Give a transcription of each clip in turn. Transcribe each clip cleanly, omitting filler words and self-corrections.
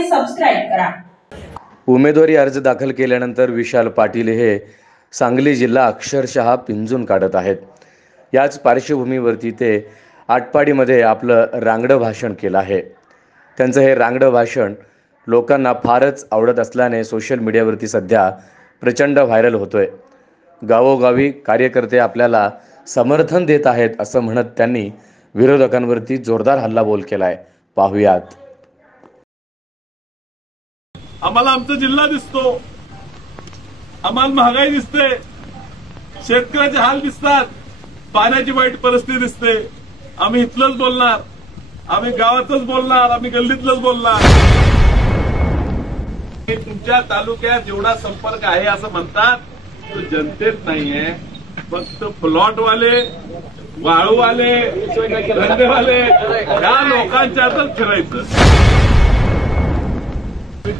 आणि सबस्क्राइब करा। उमेदवारी अर्ज दाखल केल्यानंतर विशाल पाटील हे सांगली जिल्हा अक्षरशः पिंजून काढत आहेत। याच पार्श्वभूमीवरती ते आटपाडीमध्ये आपलं रांगडं भाषण केलं आहे। त्यांचं हे रांगडं भाषण लोकांना फारच आवडत असल्याने सोशल मीडियावरती सध्या प्रचंड व्हायरल होतोय। गावोगावी कार्यकर्ते आपल्याला समर्थन देत आहेत असं म्हणत त्यांनी विरोधकांवरती जोरदार हल्लाबोल केलाय। पाहुयात। आम्हाला आमचा जिल्हा दिसतो, आम्हाला महागाई दिसते, शेतकऱ्याचे हाल दिसतात, पाण्याची वाईट परिस्थिती दिसते। आम्ही इथलंच बोलणार, आम्ही गावातच बोलणार, आम्ही गल्लीतलंच बोलणार। तुमच्या तालुक्यात जेवढा संपर्क आहे असं म्हणतात, तो जनतेत नाहीये, फक्त प्लॉटवाले, वाळूवाले, धंदेवाले या लोकांच्यातच फिरायचं।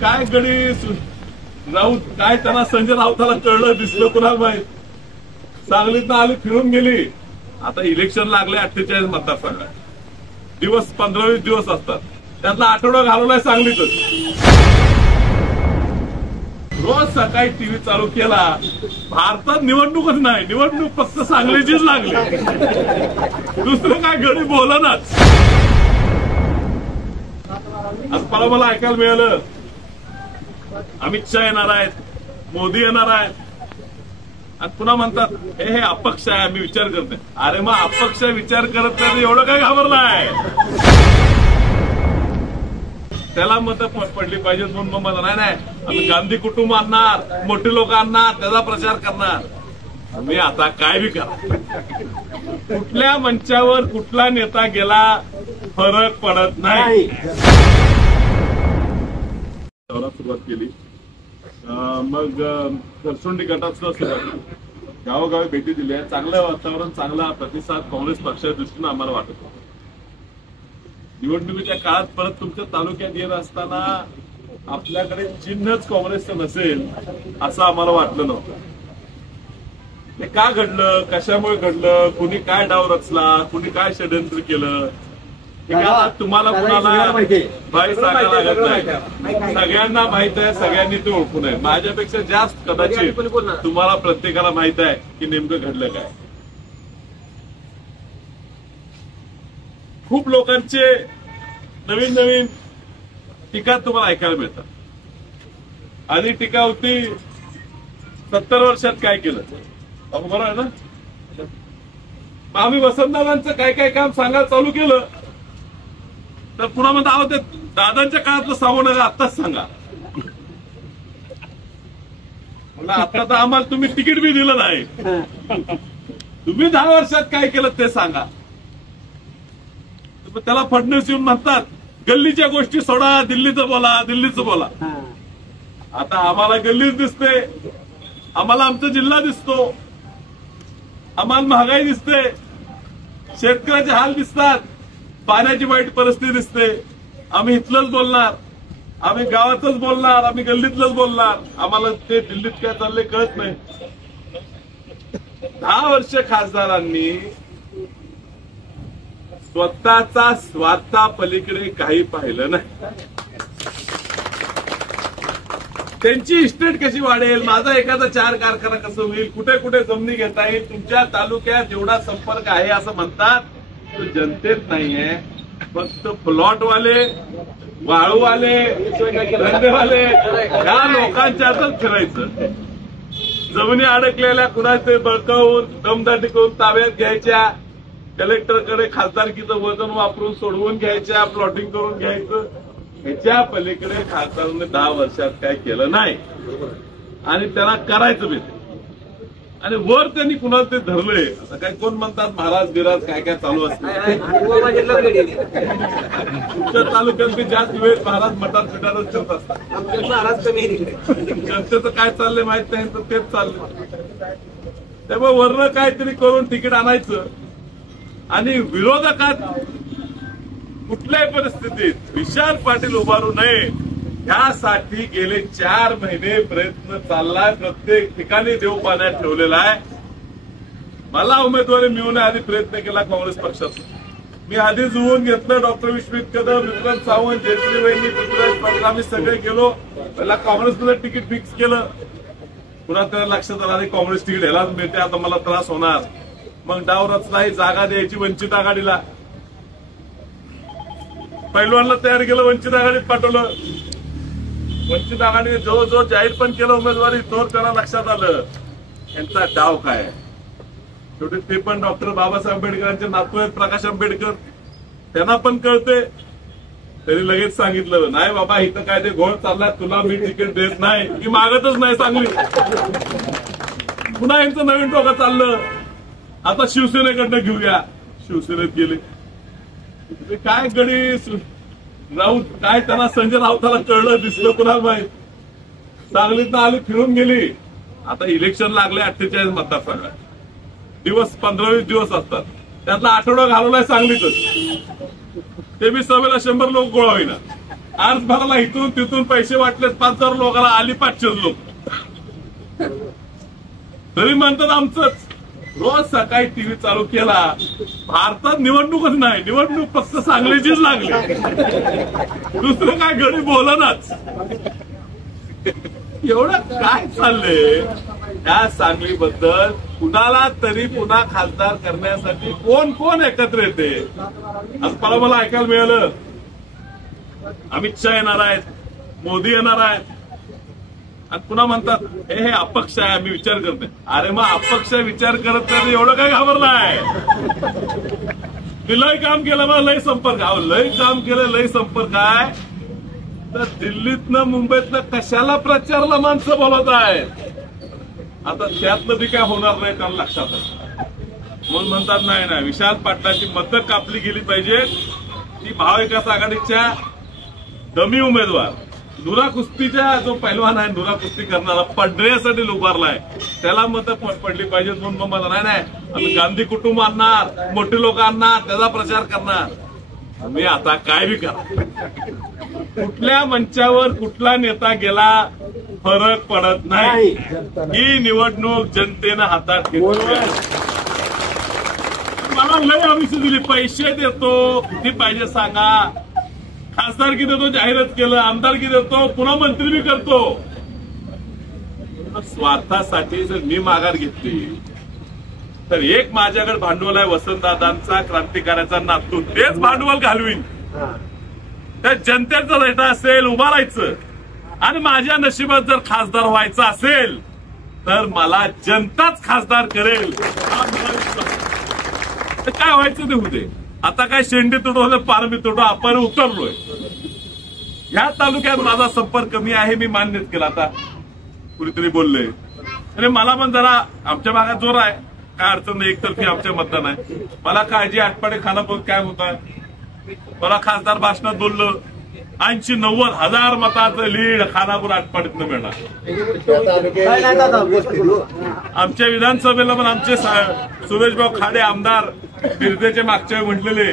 काय गडी राऊत काय त्यांना संजय राऊताला कळलं दिसलं कुणाला माहित। सांगलीतनं आली फिरून गेली। आता इलेक्शन लागले 48 मतदारसंघात, दिवस 15-20 दिवस असतात, त्यातला आठवडा घालवलाय सांगलीतच। रोज सकाळी टीव्ही चालू केला, भारतात निवडणूकच नाही, निवडणूक फक्त सांगलीचीच लागली, दुसरं काय घरी बोलनाच। आज मला ऐकायला मिळालं अमित शाह येणार आहेत, मोदी येणार आहेत, आणि पुन्हा म्हणतात हे अपक्ष आहे, आम्ही विचार करते। अरे मग अपक्ष विचार करत नाही एवढं काय घाबरलाय? त्याला मत पडली पाहिजे म्हणून मग मला नाही आम्ही गांधी कुटुंब आणणार, मोठी लोक आणणार, त्याचा प्रचार करणार। मी आता काय बी करा, कुठल्या मंचावर कुठला नेता गेला फरक पडत नाही। सुरुवात केली, मग खरसुंडी गटात सुरुवात, गावोगावी भेटी दिल्या, चांगलं वातावरण, चांगला प्रतिसाद काँग्रेस पक्षाच्या दृष्टीनं आम्हाला वाटत होता। निवडणुकीच्या काळात परत तुमच्या तालुक्यात येत असताना आपल्याकडे चिन्हच काँग्रेसचं नसेल असं आम्हाला वाटलं नव्हतं। ते का घडलं, कशामुळे घडलं, कुणी काय डाव रचला, कुणी काय षडयंत्र केलं, तुम्हाला कुणाला माहिती सांगायला लागत नाही, सगळ्यांना माहित आहे, सगळ्यांनी ते ओळखून आहे। माझ्यापेक्षा जास्त कदाचित तुम्हाला प्रत्येकाला माहित आहे की नेमकं घडलं काय। खूप लोकांचे नवीन नवीन टीका तुम्हाला ऐकायला मिळतात। आधी टीका होती 70 वर्षात काय केलं, बरोबर आहे ना? आम्ही वसंतदादांचं काय काय काम सांगायला चालू केलं तर पुन्हा म्हणता आहो ते दादांच्या काळातलं सांगू नका, आत्ताच सांगा। आता तर आम्हाला तुम्ही तिकीट बी दिलं नाही, तुम्ही 10 वर्षात काय केलं ते सांगा। त्याला फडणवीस येऊन म्हणतात गल्लीच्या गोष्टी सोडा, दिल्लीचं बोला, दिल्लीचं बोला। आता आम्हाला गल्लीच दिसते, आम्हाला आमचा जिल्हा दिसतो, आम्हाला महागाई दिसते, शेतकऱ्याचे हाल दिसतात, पाण्याची वाईट परिस्थिती दिसते। आम्ही इथलंच बोलणार, आम्ही गावातच बोलणार, आम्ही गल्लीतलंच बोलणार। आम्हाला ते दिल्लीत काय चाललंय कळत नाही। 10 वर्ष खासदारांनी स्वतःचा स्वार्था पलीकडे काही पाहिलं नाही। त्यांची इस्टेट कशी वाढेल, माझा एखादा 4 कारखाना कसं होईल, कुठे कुठे जमिनी घेता येईल, तुमच्या तालुक्यात जेवढा संपर्क आहे असं म्हणतात, तो जनतेत नाहीये, फक्त प्लॉटवाले, वाळूवाले, धंदेवाले या लोकांच्यातच फिरायचं। जमिनी अडकलेल्या कुणाचे बळकावून दमदाटी करून ताब्यात घ्यायच्या, कलेक्टरकडे खासदारकीचं वजन वापरून सोडवून घ्यायच्या, प्लॉटिंग करून घ्यायचं। ह्याच्या पलीकडे खासदारांनी 10 वर्षात काय केलं नाही आणि त्यांना करायचं बी। आणि वर त्यांनी कुणाला ते धरलंय, आता काय कोण म्हणतात महाराज बिराज काय काय चालू असते। तुमच्या तालुक्यात जास्त वेळ महाराज मटार पिटारच करत असतात, जनतेचं काय चाललंय माहित नाही तर तेच चाललंय। त्यामुळे वरनं काहीतरी करून तिकीट आणायचं आणि विरोधकात कुठल्याही परिस्थितीत विशाल पाटील उभारू नये यासाठी गेले 4 महिने प्रयत्न चाललाय, प्रत्येक ठिकाणी देव पाण्यात ठेवलेला आहे। मला उमेदवारी मिळवण्याआधी प्रयत्न केला काँग्रेस पक्षाचा, मी आधी जुळवून घेतलं. डॉक्टर विश्वित कदम, विक्रम सावंत, जयश्री वहिनी, पृथ्वीराज पाटील, आम्ही सगळे गेलो. पहिला काँग्रेसमध्ये तिकीट फिक्स केलं. पुन्हा त्याला लक्षात आलं काँग्रेस तिकीट ह्यालाच मिळते, आता मला त्रास होणार. मग डाव रचला, ही जागा द्यायची वंचित आघाडीला. पैलवानला तयार केलं, वंचित आघाडीत पाठवलं. वंचित आघाडीने जवळजवळ जाहीर पण केलं उमेदवारी. तर त्याला लक्षात आलं यांचा डाव काय. शेवटी ते पण डॉक्टर बाबासाहेब आंबेडकरांचे नातू आहेत, प्रकाश आंबेडकर. त्यांना पण कळते. त्यांनी लगेच सांगितलं, नाही बाबा इथं काय ते घोळ चाललाय, तुला मी तिकीट देत नाही. की मागतच नाही सांगली. पुन्हा यांचं नवीन टोका चाललं, आता शिवसेनेकडनं घेऊया. शिवसेनेत गेले. काय गडी राऊत, काय त्यांना संजय राऊताला कळलं, दिसलं कुणाला माहित. सांगलीत आली, फिरून गेली. आता इलेक्शन लागले 48 मतदारसंघात. दिवस 15-20 दिवस असतात. त्यातला आठवडा घालवलाय सांगलीतच. ते बी सभेला 100 लोक गोळा होईना. अर्ज भरायला इथून तिथून पैसे वाटलेत 5,000 लोकांना, आली 500 लोक. तरी म्हणतात आमचंच. रोज सकाळी टीव्ही चालू केला, भारतात निवडणूकच नाही, निवडणूक फक्त सांगलीचीच लागली. दुसरं काय घडी बोलनाच. एवढं काय चाललंय या सांगलीबद्दल. कुणाला तरी पुन्हा खासदार करण्यासाठी कोण कोण एकत्र येते. आज मला ऐकायला मिळालं अमित शहा येणार आहेत, मोदी येणार आहेत. आणि पुन्हा म्हणतात हे अपक्ष आहे, आम्ही विचार करतोय. अरे मग अपक्ष विचार करत नाही एवढं काय घाबरलाय. लय काम केलं, मग लय संपर्क. लय काम केलं, लय संपर्क आहे. तर दिल्लीतनं मुंबईतनं कशाला प्रचारला माणसं बोलत आहेत. आता त्यातलं बी काय होणार नाही त्यांना लक्षात आहे. म्हणून म्हणतात नाही विशाल पाटलाची मतं कापली गेली पाहिजे. ती महाविकास आघाडीच्या दमी उमेदवार नुरा कुस्तीच्या जो पैलवान आहे, नुरा कुस्ती करणारा पडण्यासाठी उभारलाय, त्याला मतं पडली पाहिजेत. म्हणून मग नाही आम्ही गांधी कुटुंब आणणार, मोठी लोक आणणार, त्याचा प्रचार करणार. मी आता काय बी करा. कुठल्या मंचावर कुठला नेता गेला फरक पडत नाही. ही निवडणूक जनतेनं हातात घेतली. मला लय आमिष दिली, पैसे देतो, किती पाहिजे सांगा. खासदारकी देतो, जाहिरात केलं, आमदारकी देतो, पुन्हा मंत्री बी करतो. स्वार्थासाठी जर मी माघार घेतली तर एक माझ्याकडे भांडवल आहे वसंतदादांचा, क्रांतिकाराचा नातू, तेच भांडवल घालवीन. त्या जनतेचा रेटा असेल उभा राहायचं. आणि माझ्या नशिबात जर खासदार व्हायचं असेल तर मला जनताच खासदार करेल. काय व्हायचं ते होऊ दे. आता काय शेंडी तुटो पारमी तुटो, आपण उतरलोय. ह्या तालुक्यात माझा संपर्क कमी आहे, मी मान्यच केला. आता कुणीतरी बोलले आणि मला पण जरा आमच्या भागात जोर आहे, काय अडचण नाही, एकतर्फी आमच्या मतदान आहे. मला काळजी आटपाडे खानापूर काय होत आहे. मला खासदार भाषणात बोललं 80-90 हजार मताचं लीड खानापूर आटपाडीतनं मिळणार. आमच्या विधानसभेला पण आमचे सुरेशभाऊ खाडे आमदार बिरदेचे मागच्या वेळी म्हटलेले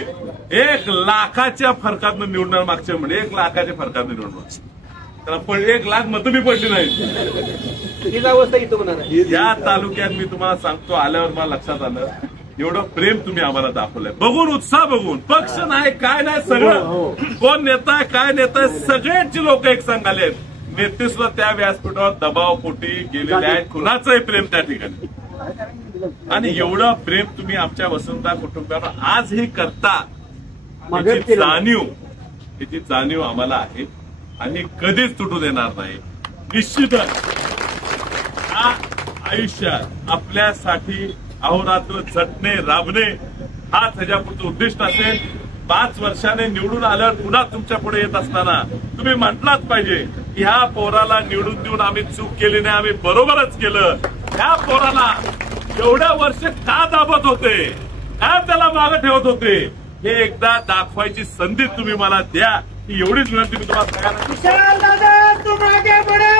1 लाखाच्या फरकातनं निवडणार. मागच्या वेळी 1 लाखाच्या फरकातनं निवडणार. त्याला 1 लाख मतं बी पडली नाहीत. या तालुक्यात मी तुम्हाला सांगतो, आल्यावर मला लक्षात आलं एवढं प्रेम तुम्ही आम्हाला दाखवलंय. बघून उत्साह बघून, पक्ष नाही काय नाही, सगळं कोण नेता आहे काय नेता आहे सगळ्यांची लोक एक संघ आले. नेते सुद्धा त्या व्यासपीठावर दबावपोटी गेलेले आहेत. कुणाचंही प्रेम त्या ठिकाणी. आणि एवढं प्रेम तुम्ही आमच्या वसंता कुटुंबाला आजही करता, याची जाणीव आम्हाला आहे आणि कधीच तुटू देणार नाही. निश्चितच या आयुष्यात आपल्यासाठी अहोरात्र झटणे राबणे हाच ह्याच्यापुढचं उद्दिष्ट असेल. 5 वर्षाने निवडून आल्यावर पुन्हा तुमच्या पुढे येत असताना तुम्ही म्हटलाच पाहिजे की ह्या पोराला निवडून देऊन आम्ही चूक केली नाही, आम्ही बरोबरच केलं. ह्या पोराला एवढ्या वर्ष का दाबत होते, का त्याला मागे ठेवत होते, हे एकदा दाखवायची संधी तुम्ही मला द्या. ही एवढीच विनंती मी तुम्हाला सगळ्यांना. विशाल दादा तुम आगे बढ़ो,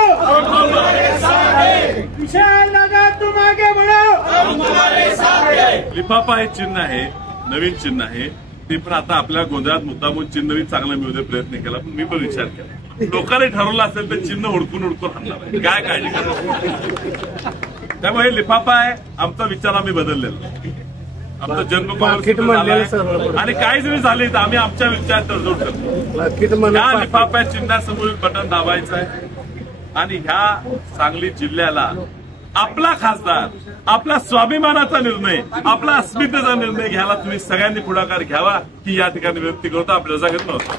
विशाल दादा तुम आगे बढ़ो, हम तुम्हारे साथ हैं. लिफाफा हे चिन्ह आहे, नवीन चिन्ह आहे. ते पण आता आपल्या गोंधळात मुद्दामून चिन्ह बी चांगलं मिळवण्याचा प्रयत्न केला. पण मी पण विचार केला लोकांनी ठरवलं असेल तर चिन्ह हुडकून आणणार आहे, काय काळजी करायची. त्यामुळे लिफाफा आहे, आमचा विचार आम्ही बदललेला. आमचं जन्म आणि काही जरी झाले तर आम्ही आमच्या विचारात तडजोड करतो. ह्या लिफाफ्या चिन्हासमोर बटन दाबायचं आहे आणि ह्या सांगली जिल्ह्याला आपला खासदार, आपला स्वाभिमानाचा निर्णय, आपला अस्मितेचा निर्णय घ्यायला तुम्ही सगळ्यांनी पुढाकार घ्यावा ही या ठिकाणी विनंती करतो. आपली रजा घेत नव्हतो.